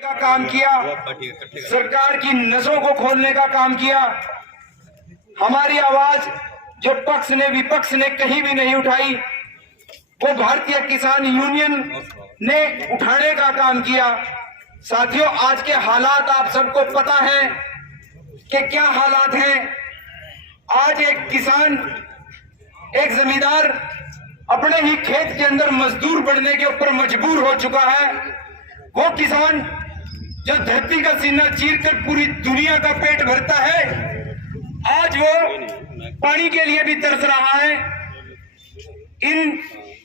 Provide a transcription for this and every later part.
का काम किया, सरकार की नसों को खोलने का काम किया। हमारी आवाज जो पक्ष ने विपक्ष ने कहीं भी नहीं उठाई, वो भारतीय किसान यूनियन ने उठाने का काम किया। साथियों, आज के हालात आप सबको पता है कि क्या हालात हैं। आज एक किसान, एक जमींदार अपने ही खेत के अंदर मजदूर बनने के ऊपर मजबूर हो चुका है। वो किसान जो धरती का सीना चीरकर पूरी दुनिया का पेट भरता है, आज वो पानी के लिए भी तरस रहा है। इन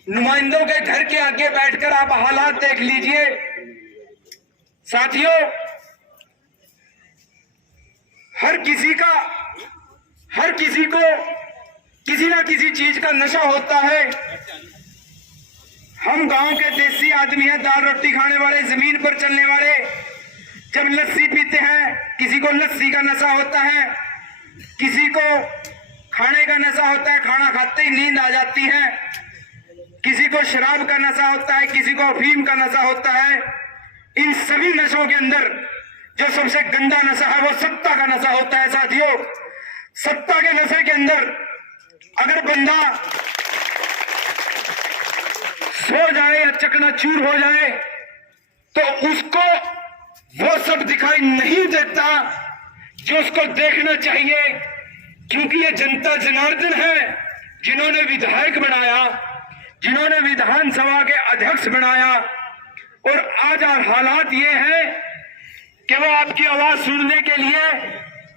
नुमाइंदों के घर के आगे बैठकर आप हालात देख लीजिए। साथियों, हर किसी को किसी ना किसी चीज का नशा होता है। हम गांव के देसी आदमी हैं, दाल रोटी खाने वाले, जमीन पर चलने वाले। जब लस्सी पीते हैं, किसी को लस्सी का नशा होता है, किसी को खाने का नशा होता है, खाना खाते ही नींद आ जाती है, किसी को शराब का नशा होता है, किसी को अफीम का नशा होता है। इन सभी नशों के अंदर जो सबसे गंदा नशा है वो सत्ता का नशा होता है। साथियों, सत्ता के नशे के अंदर अगर बंदा सो जाए या चकनाचूर हो जाए तो उसको वो सब दिखाई नहीं देता जो उसको देखना चाहिए, क्योंकि ये जनता जनार्दन है जिन्होंने विधायक बनाया, जिन्होंने विधानसभा के अध्यक्ष बनाया। और आज हालात ये है कि वो आपकी आवाज सुनने के लिए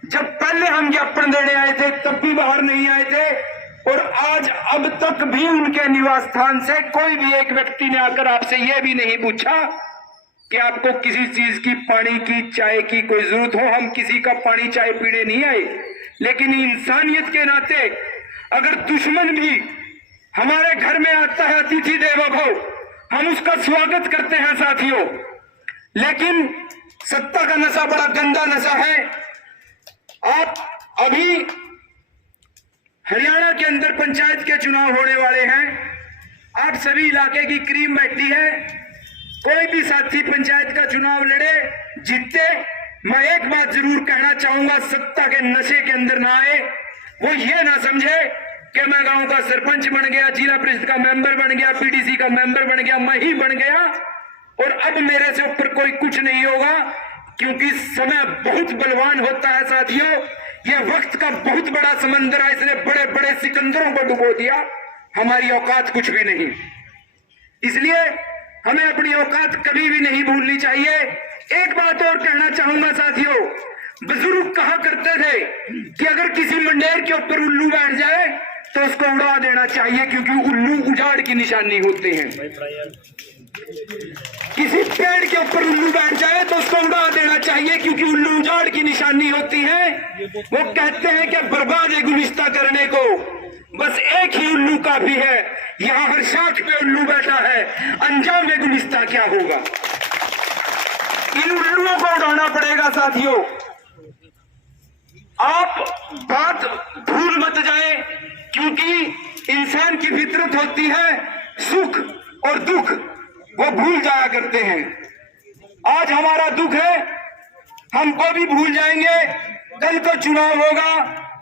जब पहले हम ज्ञापन देने आए थे तब भी बाहर नहीं आए थे, और आज अब तक भी उनके निवास स्थान से कोई भी एक व्यक्ति ने आकर आपसे यह भी नहीं पूछा कि आपको किसी चीज की, पानी की, चाय की कोई जरूरत हो। हम किसी का पानी चाय पीने नहीं आए, लेकिन इंसानियत के नाते अगर दुश्मन भी हमारे घर में आता है, अतिथि देवो भव, हम उसका स्वागत करते हैं। साथियों, लेकिन सत्ता का नशा बड़ा गंदा नशा है। आप अभी हरियाणा के अंदर पंचायत के चुनाव होने वाले हैं। आप सभी इलाके की क्रीम बैठी है। कोई भी साथी पंचायत का चुनाव लड़े, जीते, मैं एक बात जरूर कहना चाहूंगा, सत्ता के नशे के अंदर ना आए। वो ये ना समझे कि मैं गांव का सरपंच बन गया, जिला परिषद का मेंबर बन गया, पीडीसी का मेंबर बन गया, मैं ही बन गया और अब मेरे से ऊपर कोई कुछ नहीं होगा, क्योंकि समय बहुत बलवान होता है। साथियों, यह वक्त का बहुत बड़ा समंदर है, इसने बड़े बड़े सिकंदरों को डुबो दिया। हमारी औकात कुछ भी नहीं, इसलिए हमें अपनी औकात कभी भी नहीं भूलनी चाहिए। एक बात और कहना चाहूंगा साथियों, बुजुर्ग कहा करते थे कि अगर किसी मंडेर के ऊपर उल्लू बैठ जाए तो उसको उड़ा देना चाहिए, क्योंकि उल्लू उजाड़ की निशानी होते हैं। किसी पेड़ के ऊपर उल्लू बैठ जाए तो उसको उड़ा देना चाहिए, क्योंकि उल्लू उजाड़ की निशानी होती है। वो कहते हैं कि बर्बाद है गुलिस्ता करने को, बस एक ही उल्लू काफी है। यहां हर शाख पे उल्लू बैठा है, अंजाम में गुलिस्ता क्या होगा। इन उल्लुओं को उड़ाना पड़ेगा। साथियों, आप बात भूल मत जाए, क्योंकि इंसान की फितरत होती है सुख और दुख, वो भूल जाया करते हैं। आज हमारा दुख है, हमको भी भूल जाएंगे। कल को चुनाव होगा,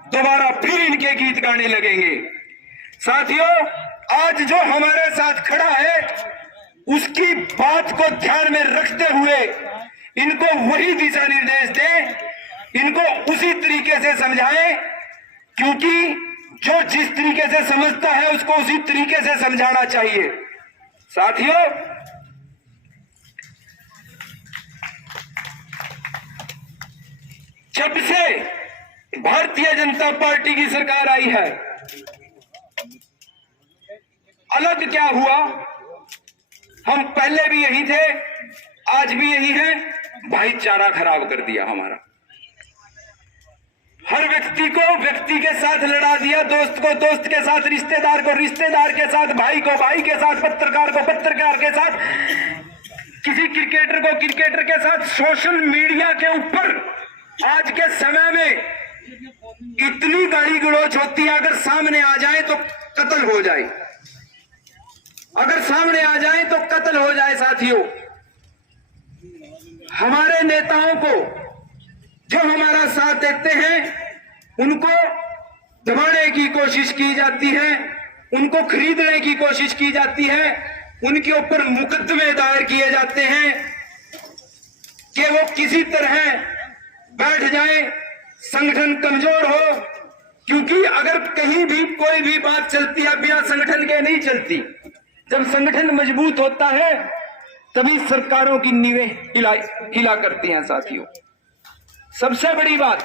दोबारा फिर इनके गीत गाने लगेंगे। साथियों, आज जो हमारे साथ खड़ा है उसकी बात को ध्यान में रखते हुए इनको वही दिशा निर्देश दें, इनको उसी तरीके से समझाएं, क्योंकि जो जिस तरीके से समझता है उसको उसी तरीके से समझाना चाहिए। साथियों, जब से भारतीय जनता पार्टी की सरकार आई है, अलग क्या हुआ? हम पहले भी यही थे, आज भी यही है। भाईचारा खराब कर दिया हमारा। हर व्यक्ति को व्यक्ति के साथ लड़ा दिया, दोस्त को दोस्त के साथ, रिश्तेदार को रिश्तेदार के साथ, भाई को भाई के साथ, पत्रकार को पत्रकार के साथ, किसी क्रिकेटर को क्रिकेटर के साथ। सोशल मीडिया के ऊपर आज के समय में इतनी गाली गलौज होती है, अगर सामने आ जाए तो कत्ल हो जाए, अगर सामने आ जाए तो कत्ल हो जाए। साथियों, हमारे नेताओं को जो हमारा साथ देते हैं उनको दबाने की कोशिश की जाती है, उनको खरीदने की कोशिश की जाती है, उनके ऊपर मुकदमे दायर किए जाते हैं कि वो किसी तरह बैठ जाए, संगठन कमजोर हो। क्योंकि अगर कहीं भी कोई भी बात चलती है बिना संगठन के नहीं चलती। जब संगठन मजबूत होता है तभी सरकारों की नींवें हिला करती हैं। साथियों, सबसे बड़ी बात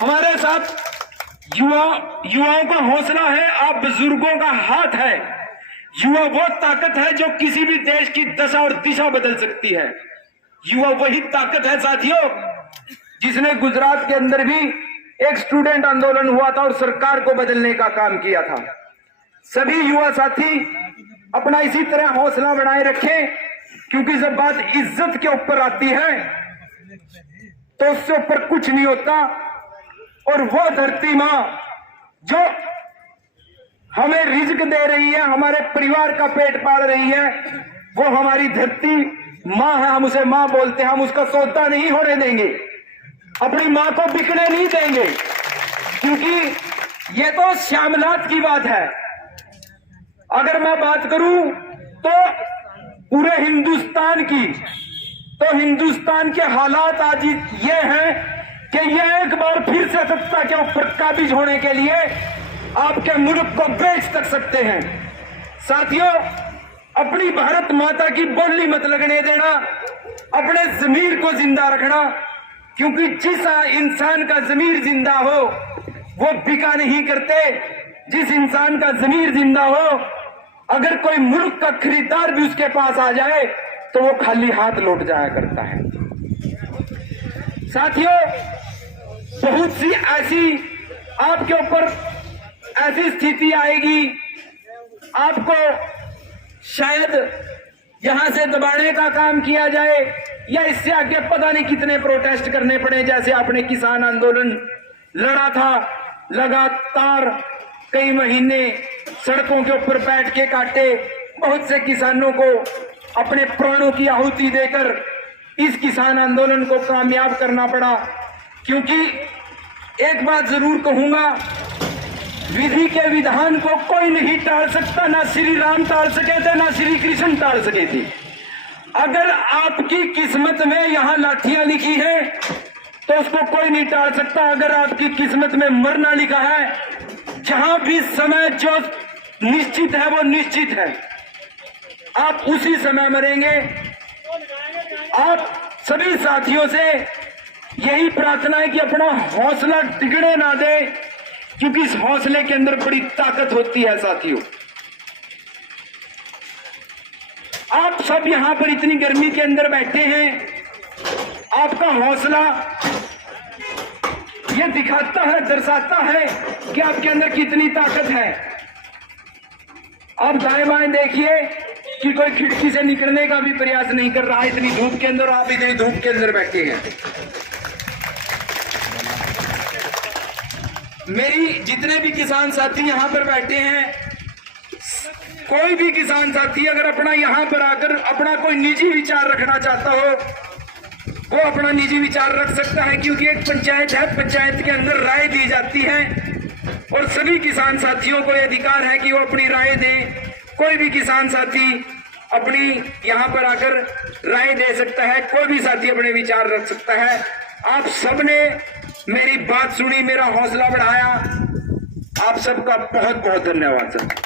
हमारे साथ युवाओं का हौसला है, आप बुजुर्गों का हाथ है। युवा वो ताकत है जो किसी भी देश की दशा और दिशा बदल सकती है। युवा वही ताकत है साथियों जिसने गुजरात के अंदर भी एक स्टूडेंट आंदोलन हुआ था और सरकार को बदलने का काम किया था। सभी युवा साथी अपना इसी तरह हौसला बनाए रखें, क्योंकि जब बात इज्जत के ऊपर आती है तो उससे ऊपर कुछ नहीं होता। और वो धरती मां जो हमें रिज्क दे रही है, हमारे परिवार का पेट पाल रही है, वो हमारी धरती मां है। हम उसे मां बोलते हैं, हम उसका सौदा नहीं होने देंगे, अपनी मां को बिकने नहीं देंगे, क्योंकि ये तो श्यामलात की बात है। अगर मैं बात करूं तो पूरे हिंदुस्तान की, तो हिंदुस्तान के हालात आज ये हैं कि ये एक बार फिर से सत्ता के ऊपर काबिज होने के लिए आपके मुल्क को बेच तक सकते हैं। साथियों, अपनी भारत माता की बोली मत लगने देना, अपने जमीर को जिंदा रखना, क्योंकि जिस इंसान का जमीर जिंदा हो वो बिका नहीं करते। जिस इंसान का जमीर जिंदा हो, अगर कोई मुल्क का खरीदार भी उसके पास आ जाए तो वो खाली हाथ लौट जाया करता है। साथियों, बहुत सी ऐसी आपके ऊपर ऐसी स्थिति आएगी, आपको शायद यहां से दबाने का काम किया जाए या इससे आगे पता नहीं कितने प्रोटेस्ट करने पड़े। जैसे आपने किसान आंदोलन लड़ा था, लगातार कई महीने सड़कों के ऊपर बैठ के काटे, बहुत से किसानों को अपने प्राणों की आहुति देकर इस किसान आंदोलन को कामयाब करना पड़ा। क्योंकि एक बात जरूर कहूंगा, विधि के विधान को कोई नहीं टाल सकता, ना श्री राम टाल सके थे, ना श्री कृष्ण टाल सके थे। अगर आपकी किस्मत में यहां लाठियां लिखी है तो उसको कोई नहीं टाल सकता। अगर आपकी किस्मत में मरना लिखा है, जहां भी समय जो निश्चित है वो निश्चित है, आप उसी समय मरेंगे। आप सभी साथियों से यही प्रार्थना है कि अपना हौसला टिकने ना दे, क्योंकि इस हौसले के अंदर बड़ी ताकत होती है। साथियों, आप सब यहां पर इतनी गर्मी के अंदर बैठे हैं, आपका हौसला यह दिखाता है, दर्शाता है कि आपके अंदर कितनी ताकत है। आप दाएं बाएं देखिए कि कोई खिड़की से निकलने का भी प्रयास नहीं कर रहा है इतनी धूप के अंदर, आप इतनी धूप के अंदर बैठे हैं। मेरी जितने भी किसान साथी यहां पर बैठे हैं, कोई भी किसान साथी अगर अपना यहां पर आकर अपना कोई निजी विचार रखना चाहता हो वो अपना निजी विचार रख सकता है, क्योंकि एक पंचायत है, पंचायत के अंदर राय दी जाती है और सभी किसान साथियों को यह अधिकार है कि वो अपनी राय दें। कोई भी किसान साथी अपनी यहां पर आकर राय दे सकता है, कोई भी साथी अपने विचार रख सकता है। आप सबने मेरी बात सुनी, मेरा हौसला बढ़ाया, आप सबका बहुत बहुत धन्यवाद सर।